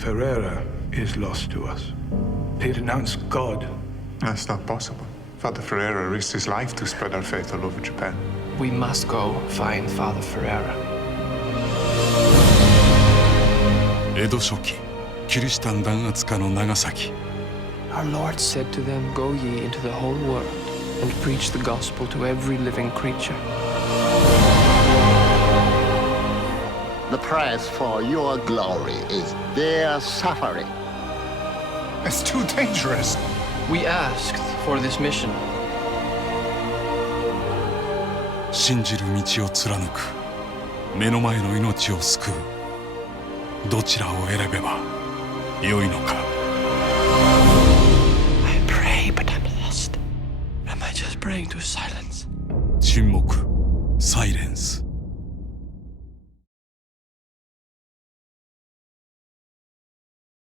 Ferreira is lost to us. He denounced God. That's not possible. Father Ferreira risked his life to spread our faith all over Japan. We must go find Father Ferreira. 江戸初期キリシタン弾圧下の長崎。 Our Lord said to them, Go ye into the whole world and preach the gospel to every living creature. The price for your glory is their suffering. It's too dangerous. We asked for this mission. 信じる道を貫く。目の前の命を救う。どちらを選べば良いのか。I pray, but I'm lost. Am I just praying to silence? 沈黙、サイレンス。